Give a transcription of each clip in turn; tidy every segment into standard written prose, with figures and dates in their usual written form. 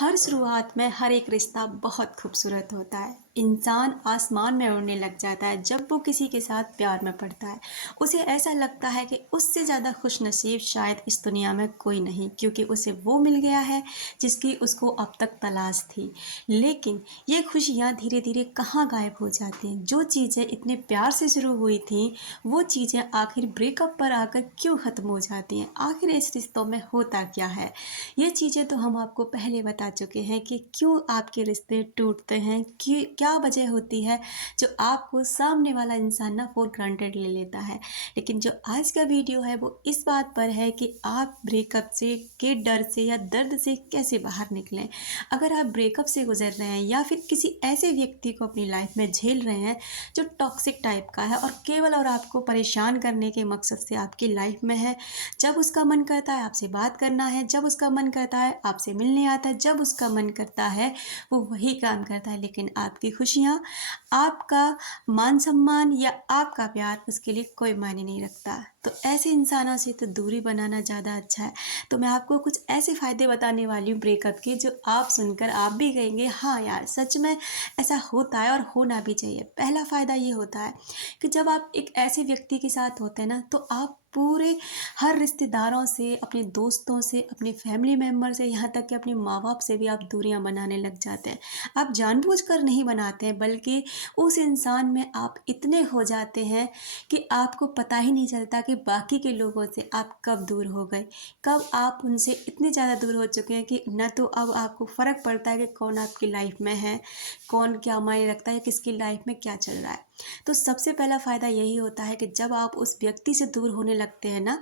हर शुरुआत में हर एक रिश्ता बहुत खूबसूरत होता है। इंसान आसमान में उड़ने लग जाता है जब वो किसी के साथ प्यार में पड़ता है। उसे ऐसा लगता है कि उससे ज़्यादा खुशनसीब शायद इस दुनिया में कोई नहीं, क्योंकि उसे वो मिल गया है जिसकी उसको अब तक तलाश थी। लेकिन ये खुशियाँ धीरे धीरे कहाँ गायब हो जाती हैं। जो चीज़ें इतने प्यार से शुरू हुई थी वो चीज़ें आखिर ब्रेकअप पर आकर क्यों ख़त्म हो जाती हैं। आखिर इस रिश्तों में होता क्या है। ये चीज़ें तो हम आपको पहले बता चुके हैं कि क्यों आपके रिश्ते टूटते हैं, कि क्या वजह होती है जो आपको सामने वाला इंसान ना फॉर ग्रांटेड ले लेता है। लेकिन जो आज का वीडियो है वो इस बात पर है कि आप ब्रेकअप से के डर से या दर्द से कैसे बाहर निकलें। अगर आप ब्रेकअप से गुजर रहे हैं या फिर किसी ऐसे व्यक्ति को अपनी लाइफ में झेल रहे हैं जो टॉक्सिक टाइप का है और केवल और आपको परेशान करने के मकसद से आपकी लाइफ में है। जब उसका मन करता है आपसे बात करना है, जब उसका मन करता है आपसे मिलने आता है, जब उसका मन करता है वो वही काम करता है। लेकिन आपकी खुशियाँ, आपका मान सम्मान या आपका प्यार उसके लिए कोई मायने नहीं रखता। तो ऐसे इंसानों से तो दूरी बनाना ज़्यादा अच्छा है। तो मैं आपको कुछ ऐसे फ़ायदे बताने वाली हूँ ब्रेकअप के, जो आप सुनकर आप भी कहेंगे हाँ यार, सच में ऐसा होता है और होना भी चाहिए। पहला फ़ायदा ये होता है कि जब आप एक ऐसे व्यक्ति के साथ होते हैं ना, तो आप पूरे हर रिश्तेदारों से, अपने दोस्तों से, अपने फैमिली मेम्बर से, यहाँ तक कि अपने माँ बाप से भी आप दूरियां बनाने लग जाते हैं। आप जानबूझकर नहीं बनाते हैं, बल्कि उस इंसान में आप इतने हो जाते हैं कि आपको पता ही नहीं चलता कि बाकी के लोगों से आप कब दूर हो गए, कब आप उनसे इतने ज़्यादा दूर हो चुके हैं कि न तो अब आपको फ़र्क पड़ता है कि कौन आपकी लाइफ में है, कौन क्या मायने रखता है, या किसकी लाइफ में क्या चल रहा है। तो सबसे पहला फ़ायदा यही होता है कि जब आप उस व्यक्ति से दूर होने लगते हैं ना,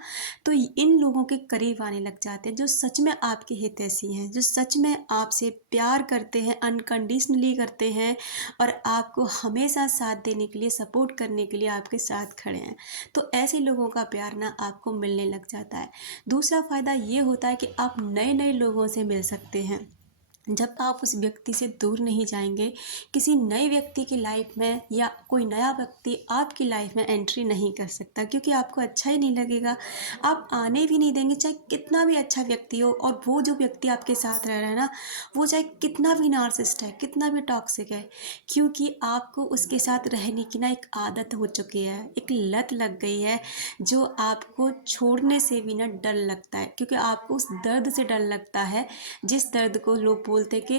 तो इन लोगों के करीब आने लग जाते हैं जो सच में आपके हितैषी हैं, जो सच में आपसे प्यार करते हैं, अनकंडीशनली करते हैं और आपको हमेशा साथ देने के लिए, सपोर्ट करने के लिए आपके साथ खड़े हैं। तो ऐसे लोगों का प्यार ना आपको मिलने लग जाता है। दूसरा फ़ायदा ये होता है कि आप नए नए लोगों से मिल सकते हैं। जब आप उस व्यक्ति से दूर नहीं जाएंगे, किसी नए व्यक्ति की लाइफ में या कोई नया व्यक्ति आपकी लाइफ में एंट्री नहीं कर सकता, क्योंकि आपको अच्छा ही नहीं लगेगा। आप आने भी नहीं देंगे, चाहे कितना भी अच्छा व्यक्ति हो। और वो जो व्यक्ति आपके साथ रह रहा है ना, वो चाहे कितना भी नार्सिसिस्ट है, कितना भी टॉक्सिक है, क्योंकि आपको उसके साथ रहने की ना एक आदत हो चुकी है, एक लत लग गई है, जो आपको छोड़ने से भी ना डर लगता है। क्योंकि आपको उस दर्द से डर लगता है, जिस दर्द को लोग बोलते कि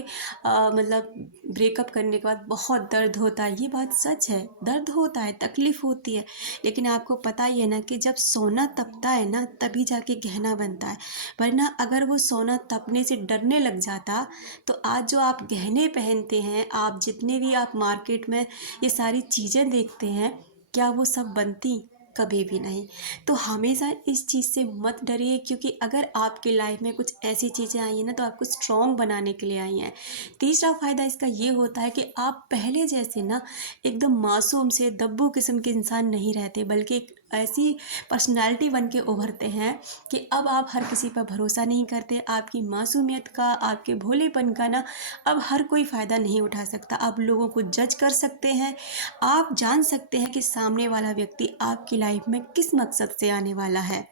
मतलब ब्रेकअप करने के बाद बहुत दर्द होता है। ये बात सच है, दर्द होता है, तकलीफ़ होती है। लेकिन आपको पता ही है ना कि जब सोना तपता है ना, तभी जाके गहना बनता है। वरना अगर वो सोना तपने से डरने लग जाता, तो आज जो आप गहने पहनते हैं, आप जितने भी आप मार्केट में ये सारी चीज़ें देखते हैं, क्या वो सब बनती? कभी भी नहीं। तो हमेशा इस चीज़ से मत डरिए, क्योंकि अगर आपकी लाइफ में कुछ ऐसी चीज़ें आई हैं ना, तो आपको स्ट्रॉन्ग बनाने के लिए आई हैं। तीसरा फ़ायदा इसका ये होता है कि आप पहले जैसे ना एकदम मासूम से दब्बू किस्म के इंसान नहीं रहते, बल्कि एक ऐसी पर्सनालिटी बन के उभरते हैं कि अब आप हर किसी पर भरोसा नहीं करते। आपकी मासूमियत का, आपके भोलेपन का ना अब हर कोई फ़ायदा नहीं उठा सकता। आप लोगों को जज कर सकते हैं, आप जान सकते हैं कि सामने वाला व्यक्ति आपकी लाइफ में किस मकसद से आने वाला है।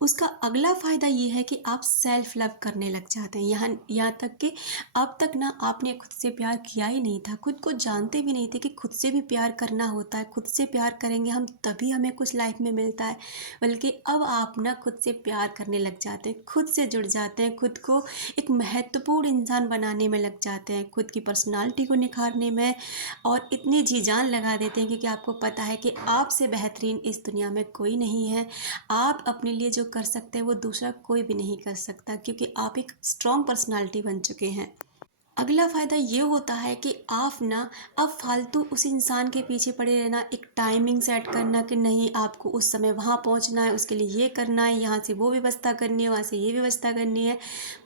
उसका अगला फ़ायदा ये है कि आप सेल्फ लव करने लग जाते हैं। यहाँ यहाँ तक कि अब तक ना आपने खुद से प्यार किया ही नहीं था, खुद को जानते भी नहीं थे कि खुद से भी प्यार करना होता है। खुद से प्यार करेंगे हम तभी हमें कुछ लाइफ में मिलता है। बल्कि अब आप ना खुद से प्यार करने लग जाते हैं, खुद से जुड़ जाते हैं, खुद को एक महत्वपूर्ण इंसान बनाने में लग जाते हैं, खुद की पर्सनालिटी को निखारने में। और इतनी जी जान लगा देते हैं, क्योंकि आपको पता है कि आपसे बेहतरीन इस दुनिया में कोई नहीं है। आप अपने लिए जो कर सकते हैं वो दूसरा कोई भी नहीं कर सकता, क्योंकि आप एक स्ट्रॉन्ग पर्सनालिटी बन चुके हैं। अगला फ़ायदा ये होता है कि आप ना अब फालतू उस इंसान के पीछे पड़े रहना, एक टाइमिंग सेट करना कि नहीं आपको उस समय वहाँ पहुँचना है, उसके लिए ये करना है, यहाँ से वो व्यवस्था करनी है, वहाँ से ये व्यवस्था करनी है।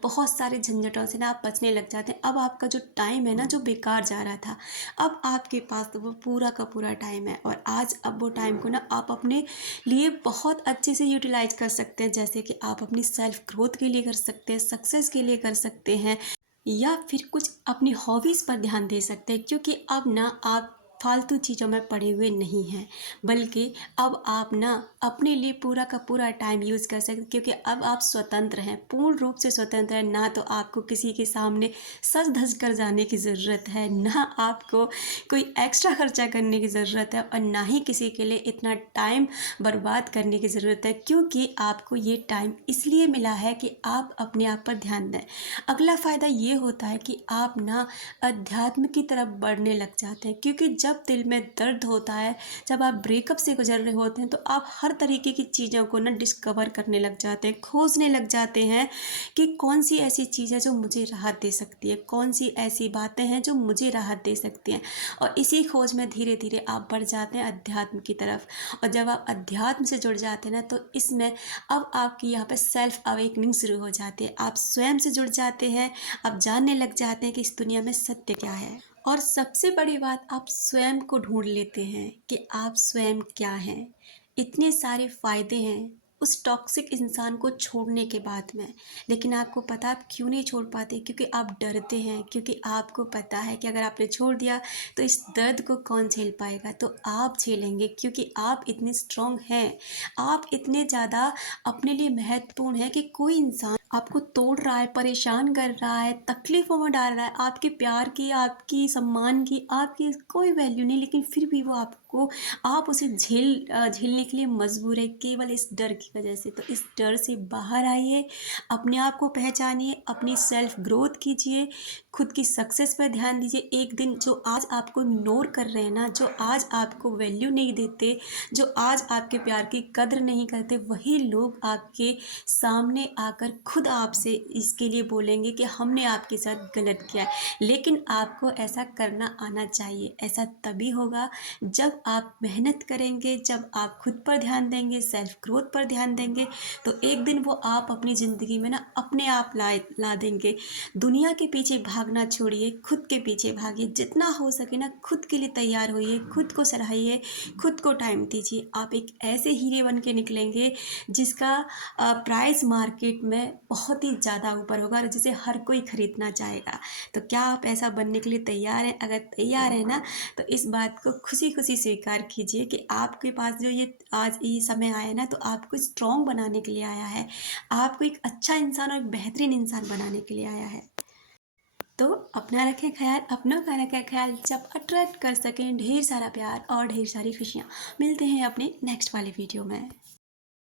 बहुत सारे झंझटों से ना आप बचने लग जाते हैं। अब आपका जो टाइम है ना, जो बेकार जा रहा था, अब आपके पास तो वो पूरा का पूरा टाइम है। और आज अब वो टाइम को ना आप अपने लिए बहुत अच्छे से यूटिलाइज कर सकते हैं। जैसे कि आप अपनी सेल्फ ग्रोथ के लिए कर सकते हैं, सक्सेस के लिए कर सकते हैं, या फिर कुछ अपनी हॉबीज़ पर ध्यान दे सकते हैं। क्योंकि अब ना आप फालतू चीज़ों में पड़े हुए नहीं हैं, बल्कि अब आप ना अपने लिए पूरा का पूरा टाइम यूज़ कर सकते, क्योंकि अब आप स्वतंत्र हैं, पूर्ण रूप से स्वतंत्र हैं। ना तो आपको किसी के सामने सज धज कर जाने की ज़रूरत है, ना आपको कोई एक्स्ट्रा खर्चा करने की ज़रूरत है, और ना ही किसी के लिए इतना टाइम बर्बाद करने की ज़रूरत है, क्योंकि आपको ये टाइम इसलिए मिला है कि आप अपने आप पर ध्यान दें। अगला फ़ायदा ये होता है कि आप ना अध्यात्म की तरफ बढ़ने लग जाते हैं, क्योंकि जब दिल में दर्द होता है, जब आप ब्रेकअप से गुजर रहे होते हैं, तो आप हर तरीके की चीज़ों को ना डिस्कवर करने लग जाते हैं, खोजने लग जाते हैं कि कौन सी ऐसी चीज़ है जो मुझे राहत दे सकती है, कौन सी ऐसी बातें हैं जो मुझे राहत दे सकती हैं। और इसी खोज में धीरे धीरे आप बढ़ जाते हैं अध्यात्म की तरफ। और जब आप अध्यात्म से जुड़ जाते हैं ना, तो इसमें अब आपकी यहाँ पे सेल्फ अवेकनिंग शुरू हो जाती है। आप स्वयं से जुड़ जाते हैं, आप जानने लग जाते हैं कि इस दुनिया में सत्य क्या है। और सबसे बड़ी बात, आप स्वयं को ढूंढ लेते हैं कि आप स्वयं क्या हैं। इतने सारे फ़ायदे हैं उस टॉक्सिक इंसान को छोड़ने के बाद में, लेकिन आपको पता आप क्यों नहीं छोड़ पाते? क्योंकि आप डरते हैं, क्योंकि आपको पता है कि अगर आपने छोड़ दिया तो इस दर्द को कौन झेल पाएगा। तो आप झेलेंगे, क्योंकि आप इतने स्ट्रांग हैं, आप इतने ज़्यादा अपने लिए महत्वपूर्ण हैं कि कोई इंसान आपको तोड़ रहा है, परेशान कर रहा है, तकलीफ़ों में डाल रहा है, आपके प्यार की, आपकी सम्मान की, आपकी कोई वैल्यू नहीं, लेकिन फिर भी वो आपको, आप उसे झेलने के लिए मजबूर है, केवल इस डर की वजह से। तो इस डर से बाहर आइए, अपने आप को पहचानिए, अपनी सेल्फ ग्रोथ कीजिए, खुद की सक्सेस पर ध्यान दीजिए। एक दिन जो आज आपको इग्नोर कर रहे हैं ना, जो आज आपको वैल्यू नहीं देते, जो आज आपके प्यार की कदर नहीं करते, वही लोग आपके सामने आकर खुद आपसे इसके लिए बोलेंगे कि हमने आपके साथ गलत किया है। लेकिन आपको ऐसा करना आना चाहिए। ऐसा तभी होगा जब आप मेहनत करेंगे, जब आप खुद पर ध्यान देंगे, सेल्फ ग्रोथ पर ध्यान देंगे, तो एक दिन वो आप अपनी ज़िंदगी में ना अपने आप ला देंगे। दुनिया के पीछे भागना छोड़िए, खुद के पीछे भागिए। जितना हो सके ना खुद के लिए तैयार होइए, खुद को सराहिए, खुद को टाइम दीजिए। आप एक ऐसे हीरे बन के निकलेंगे जिसका प्राइस मार्केट में बहुत ही ज़्यादा ऊपर होगा और जिसे हर कोई खरीदना चाहेगा। तो क्या आप ऐसा बनने के लिए तैयार हैं? अगर तैयार हैं ना, तो इस बात को खुशी खुशी स्वीकार कीजिए कि आपके पास जो ये आज ये समय आया है ना, तो आपको स्ट्रॉन्ग बनाने के लिए आया है, आपको एक अच्छा इंसान और एक बेहतरीन इंसान बनाने के लिए आया है। तो अपना रखें ख्याल, अपनों का रखें ख्याल, जब अट्रैक्ट कर सकें ढेर सारा प्यार और ढेर सारी खुशियाँ। मिलते हैं अपने नेक्स्ट वाले वीडियो में।